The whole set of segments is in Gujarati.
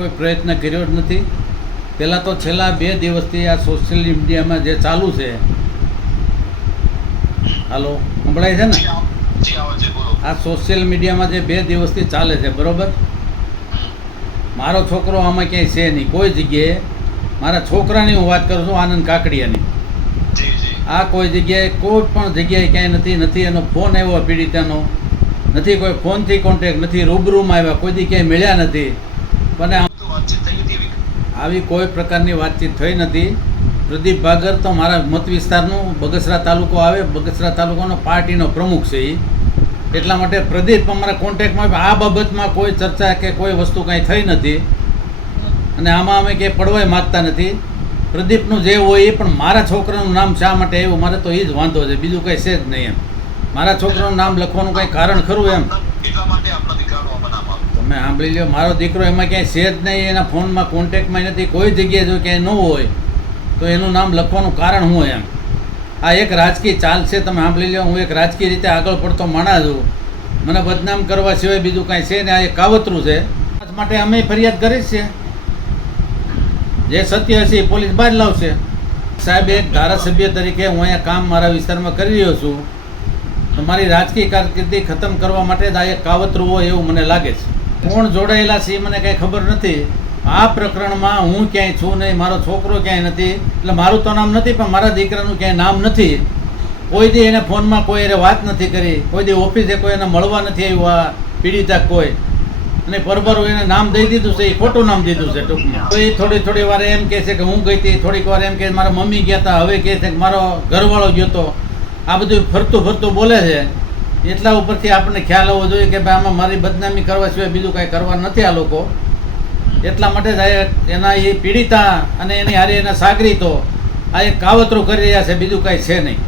કોઈ પ્રયત્ન કર્યો જ નથી. પહેલાં તો છેલ્લા 2 દિવસથી આ સોશિયલ મીડિયામાં જે ચાલુ છે, હાલો સંભળાય છે ને, આ સોશિયલ મીડિયામાં જે 2 દિવસથી ચાલે છે, બરાબર, મારો છોકરો આમાં ક્યાંય છે નહીં કોઈ જગ્યાએ. મારા છોકરાની હું વાત કરું છું, આનંદ કાકડિયાની. આ કોઈ જગ્યાએ કોઈ પણ જગ્યાએ ક્યાંય નથી. એનો ફોન આવ્યો પીડિતાનો, નથી કોઈ ફોનથી કોન્ટેક, નથી રૂબરૂમાં આવ્યા, કોઈ દી ક્યાંય મળ્યા નથી. પણ આવી કોઈ પ્રકારની વાતચીત થઈ નથી. પ્રદીપ ભાગર તો મારા મત વિસ્તારનું બગસરા તાલુકો આવે, બગસરા તાલુકાનો પાર્ટીનો પ્રમુખ છે એ. એટલા માટે પ્રદીપ અમારા કોન્ટેક્ટમાં આ બાબતમાં કોઈ ચર્ચા કે કોઈ વસ્તુ કાંઈ થઈ નથી. અને આમાં અમે ક્યાંય પડવાય માગતા નથી. પ્રદીપનું જે હોય એ, પણ મારા છોકરાનું નામ શા માટે આવ્યું, મારે તો એ જ વાંધો છે, બીજું કંઈ છે જ નહીં. એમ મારા છોકરાનું નામ લખવાનું કંઈ કારણ ખરું? એમ તમે સાંભળી લો, મારો દીકરો એમાં ક્યાંય છે જ નહીં, એના ફોનમાં કોન્ટેક્ટમાં નથી, કોઈ જગ્યાએ જો ક્યાંય ન હોય તો એનું નામ લખવાનું કારણ શું? એમ આ એક રાજકીય ચાલ છે. તમે સાંભળી લો, હું એક રાજકીય રીતે આગળ પડતો માણસ છું, મને બદનામ કરવા સિવાય બીજું કાંઈ છે ને. આ એક કાવતરું છે. માટે અમે ફરિયાદ કરી છે. જે સત્ય હશે એ પોલીસ બહાર લાવશે. સાહેબ, એક ધારાસભ્ય તરીકે હું અહીંયા કામ મારા વિસ્તારમાં કરી રહ્યો છું, તો મારી રાજકીય કારકિર્દી ખતમ કરવા માટે જ આ એક કાવતરું હોય એવું મને લાગે છે. કોણ જોડાયેલા છે એ મને કાંઈ ખબર નથી. આ પ્રકરણમાં હું ક્યાંય છું નહીં, મારો છોકરો ક્યાંય નથી. એટલે મારું તો નામ નથી, પણ મારા દીકરાનું ક્યાંય નામ નથી. કોઈ દી એને ફોનમાં કોઈ એને વાત નથી કરી, કોઈ દી ઓફિસે કોઈ એને મળવા નથી આવ્યું આ પીડિતા કોઈ. અને પરબરો એને નામ દઈ દીધું છે, એ ખોટું નામ દીધું છે ટૂંકમાં. તો એ થોડી વાર એમ કહે છે કે હું ગઈ હતી, થોડીક વાર એમ કે મારા મમ્મી ગયા હતા, હવે કહે છે કે મારો ઘરવાળો ગયો હતો. આ બધું ફરતું બોલે છે. એટલા ઉપરથી આપણને ખ્યાલ આવવો જોઈએ કે ભાઈ આમાં મારી બદનામી કરવા સિવાય બીજું કાંઈ કરવા નથી આ લોકો. એટલા માટે જ એના એ પીડિતા અને એની હારે એના સાગરીતો આ એક કાવતરું કરી રહ્યા છે, બીજું કાંઈ છે નહીં.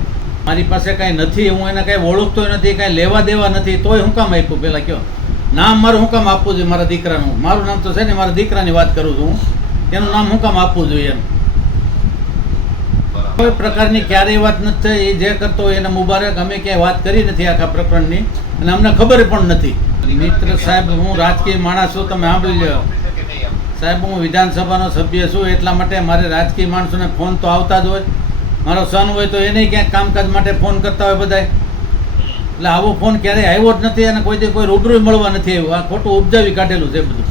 મારી પાસે કાંઈ નથી, હું એને કાંઈ ઓળખતો નથી, કાંઈ લેવા દેવા નથી, તોય હું કામ આપ્યું? પહેલાં કહો, નામ મારું હું કામ આપવું જોઈએ મારા દીકરાનું? મારું નામ તો છે ને, મારા દીકરાની વાત કરું છું હું, એનું નામ હું કામ આપવું જોઈએ? એમ કોઈ પ્રકારની ક્યારેય વાત નથી થઈ. એ જે કરતો હોય એને મુબારક. અમે ક્યાંય વાત કરી નથી આખા પ્રકરણની, અને અમને ખબર પણ નથી. મિત્ર સાહેબ, હું રાજકીય માણસ છું, તમે સાંભળી લો સાહેબ. હું વિધાનસભાનો સભ્ય છું, એટલા માટે મારે રાજકીય માણસોને ફોન તો આવતા જ હોય. મારો સન હોય તો એને ક્યાંક કામકાજ માટે ફોન કરતા હોય બધાય. એટલે આવો ફોન ક્યારેય આવ્યો જ નથી, અને કોઈ રૂબરૂ મળવા નથી આવ્યું. આ ખોટું ઉપજાવી કાઢેલું છે બધું.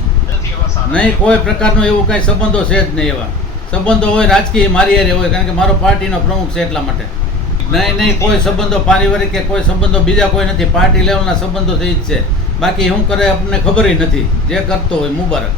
નહીં, કોઈ પ્રકારનો એવું કાંઈ સંબંધો છે જ નહીં. એવા સંબંધો હોય રાજકીય મારી હારે હોય, કારણ કે મારો પાર્ટીનો પ્રમુખ છે એટલા માટે. નહીં, કોઈ સંબંધો પારિવારિક કે કોઈ સંબંધો બીજા કોઈ નથી. પાર્ટી લેવલના સંબંધો થઈ જ છે. બાકી શું કરે આપણને ખબર નથી. જે કરતો હોય મુબારક.